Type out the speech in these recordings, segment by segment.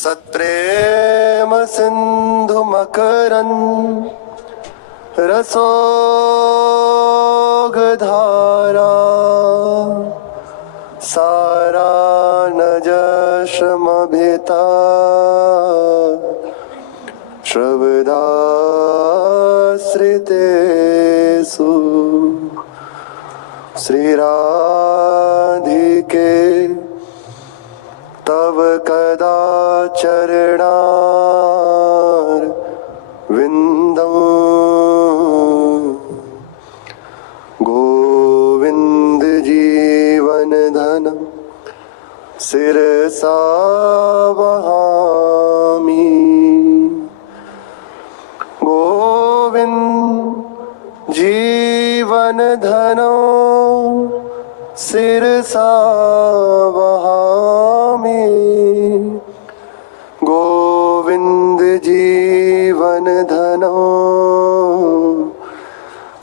सत्प्रेम सिंधु मकरन रसोग धारा सारा नजशमभिता श्रवदाश्रितेषु श्रीराधिके तव कदा चरणार विंदम गोविंद जीवन धनम शिरसा वहामि गोविंद जीवन धनो शिरसा वहामि गोविंद जीवन धनो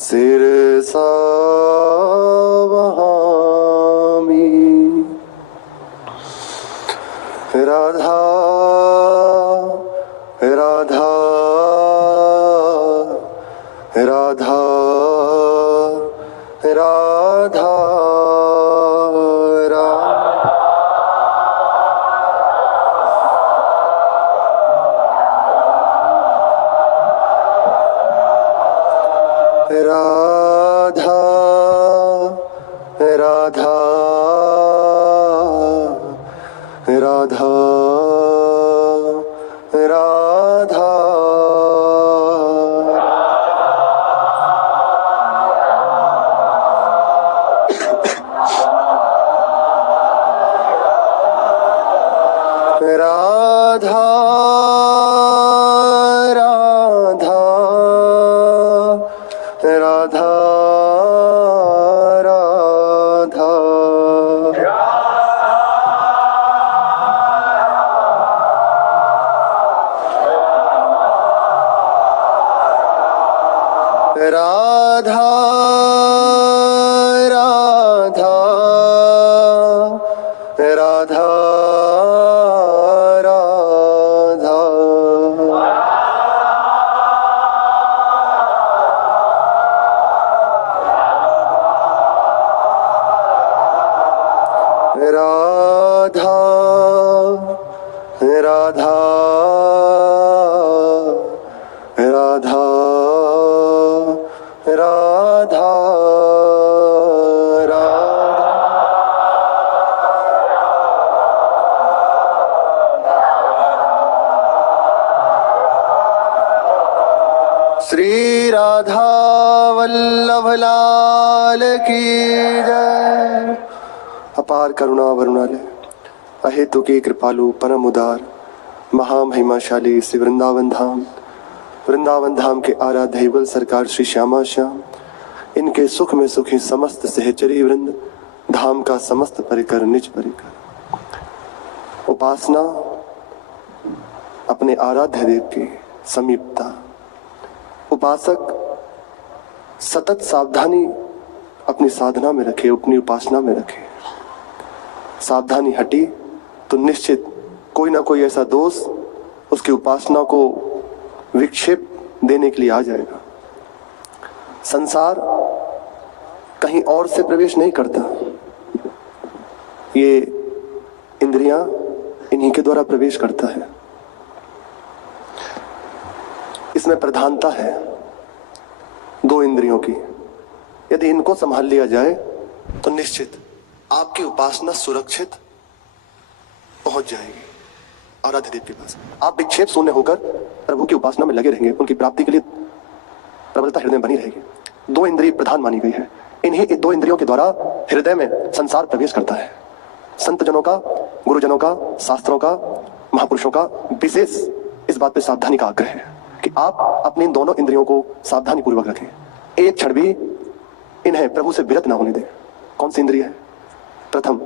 शिरसा वहामि। राधा राधा राधा राधा राधा राधा राधा राधा राधा राधा राधा राधा राधा राधा राधा राधा राधा राधा श्री राधा वल्लभ लाल की जय। अपार करुणा वरुणालय अहेतु की कृपालु परम उदार महामहिमाशाली श्री वृंदावन धाम के आराध्य युगल सरकार श्री श्यामा श्याम, इनके सुख में सुखी समस्त सहचरी वृंद, धाम का समस्त परिकर निज परिकर। उपासना अपने आराध्य देव की समीपता। उपासक सतत सावधानी अपनी साधना में रखे, अपनी उपासना में रखे। सावधानी हटी तो निश्चित कोई ना कोई ऐसा दोष उसकी उपासना को विक्षेप देने के लिए आ जाएगा। संसार कहीं और से प्रवेश नहीं करता, ये इंद्रियां इन्हीं के द्वारा प्रवेश करता है। इसमें प्रधानता है दो इंद्रियों की। यदि इनको संभाल लिया जाए तो निश्चित आपकी उपासना सुरक्षित पहुंच जाएगी आराध्य देव के पास। आप विक्षेप शून्य होकर प्रभु की उपासना में लगे रहेंगे, उनकी प्राप्ति के लिए प्रबलता हृदय में बनी रहेगी। दो इंद्रिय प्रधान मानी गई है, इन्हीं दो इंद्रियों के द्वारा हृदय में संसार प्रवेश करता है। संत जनों का, गुरुजनों का, शास्त्रों का, महापुरुषों का विशेष इस बात पर सावधानी का आग्रह है कि आप अपने इन दोनों इंद्रियों को सावधानी पूर्वक रखें, एक क्षण भी इन्हें प्रभु से विरत ना होने दें। कौन सी इंद्रिय है? प्रथम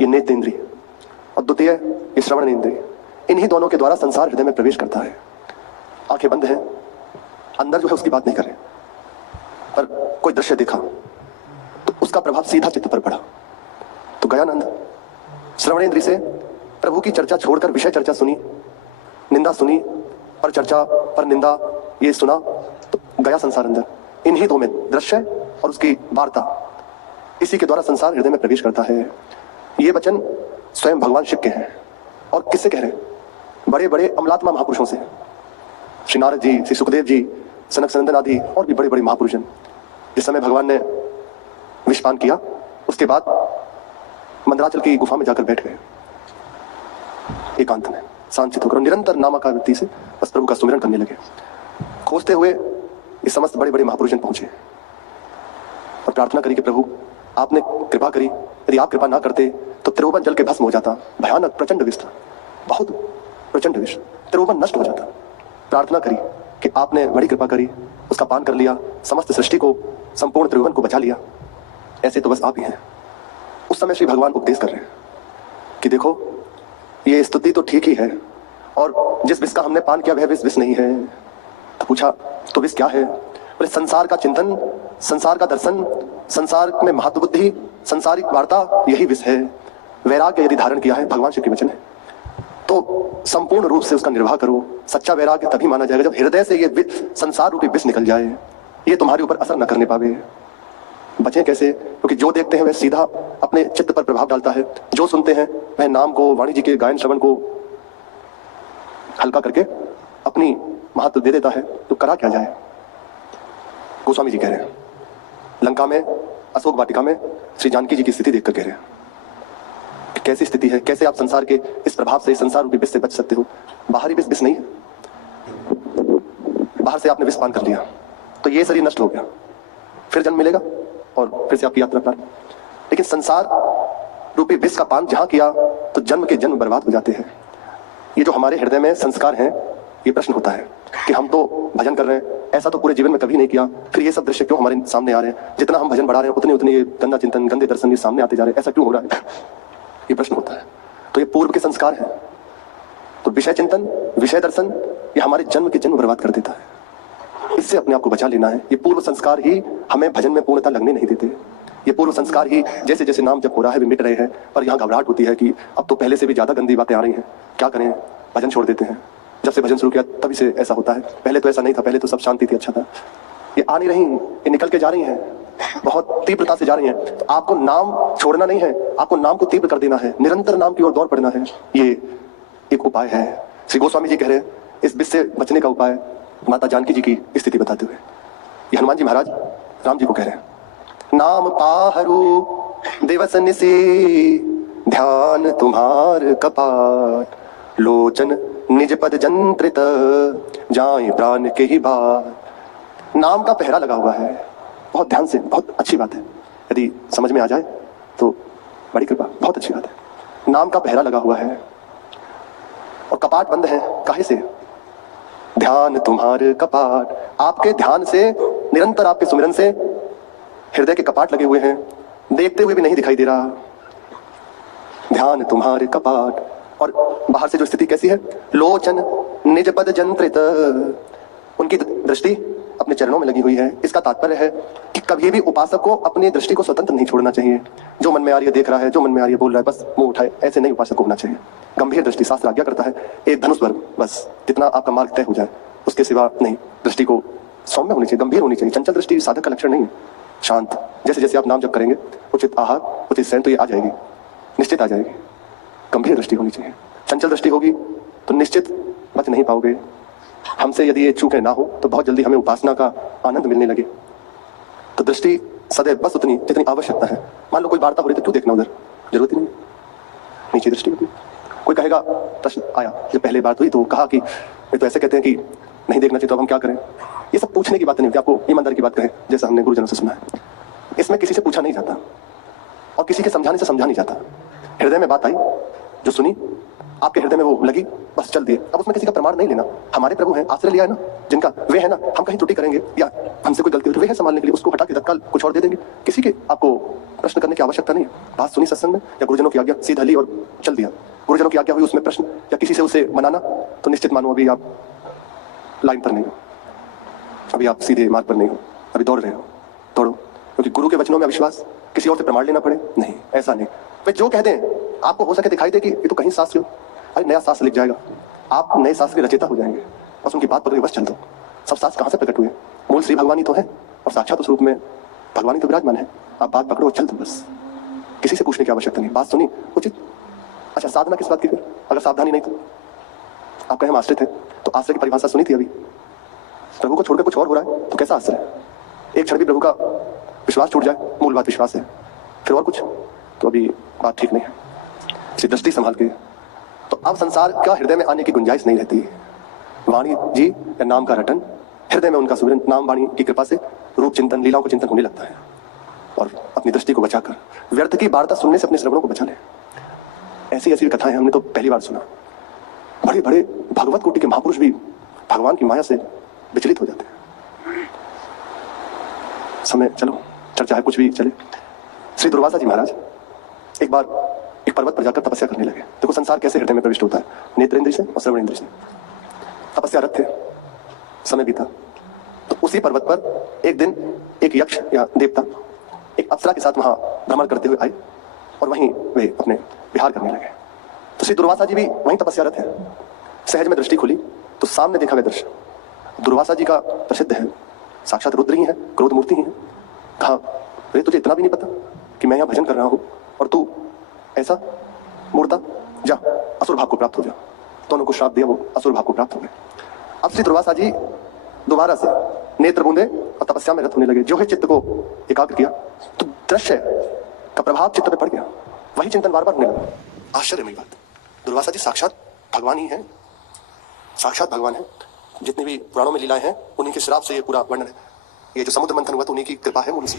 ये नेत्र इंद्रिय और द्वितीय ये श्रवण इंद्रिय। इन्हीं दोनों के द्वारा संसार हृदय में प्रवेश करता है। आंखें बंद हैं, अंदर जो है उसकी बात नहीं करें, पर कोई दृश्य देखा तो उसका प्रभाव सीधा चित्त पर पड़ा तो गयानंद श्रवण इंद्रिय से प्रभु की चर्चा छोड़कर विषय चर्चा सुनी निंदा सुनी, पर चर्चा, पर निंदा, ये सुना तो गया संसार अंदर। इन्हीं दो में दृश्य और उसकी वार्ता, इसी के द्वारा संसार हृदय में प्रवेश करता है। ये वचन स्वयं भगवान शिव के हैं। और किससे कह रहे हैं? बड़े बड़े अमलात्मा महापुरुषों से, श्री नारद जी, श्री सुखदेव जी, सनक सनंदन आदि और भी बड़े बड़े महापुरुष हैं। जिस समय भगवान ने विषपान किया, उसके बाद मंदराचल की गुफा में जाकर बैठ गए, एकांत में शांत होकर निरंतर नामावृत्ति से बस प्रभु का सुमिरन करने लगे। खोजते हुए इस समस्त बड़े बड़े महापुरुषजन पहुंचे और प्रार्थना करी कि प्रभु आपने कृपा करी, यदि आप कृपा ना करते तो त्रिभुवन जल के भस्म हो जाता। भयानक प्रचंड विष था, बहुत प्रचंड विष, त्रिभुवन नष्ट हो जाता। प्रार्थना करी कि आपने बड़ी कृपा करी, उसका पान कर लिया, समस्त सृष्टि को, संपूर्ण त्रिभुवन को बचा लिया। ऐसे तो बस आप ही हैं। उस समय श्री भगवान उपदेश कर रहे हैं कि देखो ये स्तुति तो ठीक ही है, और जिस विष का हमने पान किया वह विष नहीं है। तो पूछा तो विष क्या है? बोले संसार का चिंतन, संसार का दर्शन, संसार में महत्व बुद्धि, संसारिक वार्ता, यही विष है। वैराग्य यदि धारण किया है, भगवान शिव के वचन है, तो संपूर्ण रूप से उसका निर्वाह करो। सच्चा वैराग्य तभी माना जाएगा जब हृदय से ये संसार रूपी विष निकल जाए, ये तुम्हारे ऊपर असर न करने पावे। बचे कैसे? क्योंकि जो देखते हैं वह सीधा अपने चित्त पर प्रभाव डालता है, जो सुनते हैं वह नाम को, वाणी जी के गायन श्रवण को हल्का करके अपनी महत्व दे देता है। तो करा क्या जाए? गोस्वामी जी कह रहे हैं, लंका में अशोक वाटिका में श्री जानकी जी की स्थिति देखकर कह रहे हैं कि कैसी स्थिति है, कैसे आप संसार के इस प्रभाव से, संसार रूपी विष से बच सकते हो। बाहरी विष नहीं है, बाहर से आपने विष पान कर लिया तो ये शरीर नष्ट हो गया, फिर जन्म मिलेगा और फिर से आपकी यात्रा प्रारंभ। लेकिन संसार रूपी विष का पान जहां किया तो जन्म के जन्म बर्बाद हो जाते हैं। ये जो हमारे हृदय में संस्कार हैं, ये प्रश्न होता है कि हम तो भजन कर रहे हैं, ऐसा तो पूरे जीवन में कभी नहीं किया, फिर ये सब दृश्य क्यों हमारे सामने आ रहे हैं? जितना हम भजन बढ़ा रहे हैं उतने उतने ये गंदा चिंतन, गंदे दर्शन ये सामने आते जा रहे हैं, ऐसा क्यों हो रहा है? ये प्रश्न होता है। तो ये पूर्व के संस्कार हैं। तो विषय चिंतन, विषय दर्शन, ये हमारे जन्म के जन्म बर्बाद कर देता है। इससे अपने आप को बचा लेना है। ये पूर्व संस्कार ही हमें भजन में पूर्णता लगने नहीं देते। ये पूर्व संस्कार ही जैसे जैसे नाम जब हो रहा है वे मिट रहे हैं, पर यहाँ घबराहट होती है कि अब तो पहले से भी ज्यादा गंदी बातें आ रही हैं, क्या करें? भजन छोड़ देते हैं। जब से भजन शुरू किया तभी से ऐसा होता है, पहले तो ऐसा नहीं था, पहले तो सब शांति थी, अच्छा था। ये आ नहीं रही, ये निकल के जा रही हैं, बहुत तीव्रता से जा रही हैं। तो आपको नाम छोड़ना नहीं है, आपको नाम को तीव्र कर देना है, निरंतर नाम की ओर दौड़ पड़ना है। ये एक उपाय है। श्री गोस्वामी जी कह रहे हैं इस विष से बचने का उपाय माता जानकी जी की स्थिति बताते हुए ये हनुमान जी महाराज राम जी को कह रहे हैं, नाम पाहरू दिवस निसी, ध्यान तुम्हार कपाट, लोचन निज पद जंत्रित, जाए प्राण के ही बात। नाम का पहरा लगा हुआ है, बहुत ध्यान से, बहुत अच्छी बात है। यदि समझ में आ जाए तो बड़ी कृपा, बहुत अच्छी बात है। नाम का पहरा लगा हुआ है और कपाट बंद है, काहे से? ध्यान तुम्हारे कपाट, आपके ध्यान से, निरंतर आपके सुमिरन से हृदय के कपाट लगे हुए हैं, देखते हुए भी नहीं दिखाई दे रहा। ध्यान तुम्हारे कपाट। और बाहर से जो स्थिति कैसी है? लोचन निज पद जंत्रित, उनकी दृष्टि अपने चरणों में लगी हुई है। इसका तात्पर्य है कि कभी भी उपासक को अपनी दृष्टि को स्वतंत्र नहीं छोड़ना चाहिए। जो मन में आ रही है देख रहा है, जो मन में आ रही है बोल रहा है, बस मुंह उठाए, ऐसे नहीं उपासक को होना चाहिए। गंभीर दृष्टि, शास्त्र आज्ञा करता है एक धनुष वर्ग, बस जितना आपका मार्ग तय हो जाए, उसके सिवा नहीं। दृष्टि को सौम्य होनी चाहिए, गंभीर होनी चाहिए। चंचल दृष्टि साधक का लक्षण नहीं है। शांत, जैसे जैसे आप नाम जप करेंगे उचित आहार, उचित शयन, तो ये आ जाएगी, निश्चित आ जाएगी। गंभीर दृष्टि होनी चाहिए। चंचल दृष्टि होगी तो निश्चित बच नहीं पाओगे। हमसे यदि ये चूकें ना हो तो बहुत जल्दी हमें उपासना का आनंद मिलने लगे। तो दृष्टि सदैव बस उतनी जितनी आवश्यकता है। मान लो कोई वार्ता हो रही तो क्यों देखना उधर? जरूरत ही नहीं, नीचे दृष्टि होती। कोई कहेगा, प्रश्न आया जब पहले बात हुई तो कहा कि वे तो ऐसे कहते हैं कि नहीं देखना चाहिए, तो अब हम क्या करें? ये सब पूछने की बात नहीं होती। आपको ईमानदारी की बात कहें, जैसा हमने गुरुजनों से सुना है, इसमें किसी से पूछा नहीं जाता और किसी के समझाने से समझा नहीं जाता। हृदय में बात आई, जो सुनी, आपके हृदय में वो लगी, बस चल दिए। अब उसमें किसी का प्रमाण नहीं लेना। हमारे प्रभु हैं, आश्रय लिया है ना जिनका, वे है ना। हम कहीं त्रुटि करेंगे या हमसे कोई गलती हो तो वे है संभालने के लिए, उसको हटा के तत्काल कुछ और दे देंगे। किसी के आपको प्रश्न करने की आवश्यकता नहीं है। बात सुनी सत्संग में या गुरुजनों की आज्ञा, सीधा ली और चल दिया। गुरुजनों की आज्ञा हुई, उसमें प्रश्न या किसी से उसे मनाना, तो निश्चित मानो अभी आप लाइन पर नहीं हो, अभी आप सीधे मार्ग पर नहीं हो, अभी दौड़ रहे हो। दौड़ो, क्योंकि गुरु के वचनों में अविश्वास, किसी और से प्रमाण लेना पड़े नहीं, ऐसा नहीं। वे जो कह दें, आपको हो सके दिखाई दे कि ये तो कहीं शास्त्र हो, अरे नया शास्त्र लिख जाएगा, आप नए शास्त्र के रचयिता हो जाएंगे। बस उनकी बात पकड़ के बस चल दो। सब शास्त्र कहाँ से प्रकट हुए? मूल श्री भगवान ही तो है और साक्षात उस रूप में भगवान ही तो विराजमान है। आप बात पकड़ो और चल दो बस, किसी से पूछने की आवश्यकता नहीं। बात सुनी उचित। अच्छा, साधना किस बात की फिर? अगर सावधानी नहीं तो आप कहें हम आश्रित हैं, तो आश्रय की परिभाषा सुनी थी अभी। प्रभु को छोड़कर कुछ और हो रहा है तो कैसा आश्रय है? एक क्षण भी प्रभु का विश्वास टूट जाए, मूल बात विश्वास है, फिर और कुछ तो अभी बात ठीक नहीं है। इसी दृष्टि संभाल के तो अब संसार का हृदय में आने की गुंजाइश नहीं रहती। वाणी जी या नाम का रटन, हृदय में उनका सुमिरन, नाम वाणी की कृपा से रूप चिंतन, लीलाओं को चिंतन होने लगता है। और अपनी दृष्टि को बचाकर व्यर्थ की वार्ता सुनने से अपने श्रवणों को बचा ले। ऐसी ऐसी कथाएं हमने तो पहली बार सुना। बड़े बड़े भगवत कोटि के महापुरुष भी भगवान की माया से विचलित हो जाते हैं। समय चलो, चर्चा है, कुछ भी चले। श्री दुर्वासा जी महाराज एक बार एक पर्वत पर जाकर तपस्या करने लगे। देखो संसार कैसे हृदय में प्रविष्ट होता है, नेत्रेंद्र से और श्रवणेंद्र से। तपस्यारत थे, समय बीता। तो उसी पर्वत पर एक दिन एक यक्ष या देवता एक अप्सरा के साथ वहां भ्रमण करते हुए आए और वहीं वे अपने विहार करने लगे। तो श्री दुर्वासा जी भी वहीं तपस्यारत है। सहज में दृष्टि खुली तो सामने देखा गया दृश्य दुर्वासा जी का प्रसिद्ध है, साक्षात रुद्र ही है, क्रोध मूर्ति ही है। कहा, अरे तुझे इतना भी नहीं पता कि मैं यहाँ भजन कर रहा हूँ और तू ऐसा मूर्ता, जा असुर भाव को प्राप्त हो जा। दोनों को श्राप दिया, वो असुर भाव को प्राप्त हो गए। अब श्री दुर्वासा जी दोबारा से नेत्र बूंदे और तपस्या में रत होने लगे। जो है चित्त को एकाग्र किया तो दृश्य का प्रभाव चित्त पे पड़ गया, वही चिंतन बार बार होने लगा। आश्चर्यमयी बात, दुर्वासा जी साक्षात भगवान ही है, साक्षात भगवान है। जितनी भी पुराणों में लीलाएं हैं उन्हीं के श्राप से ये पूरा वर्णन है। ये जो समुद्र मंथन हुआ तो उन्हीं की कृपा है, उन्हीं से।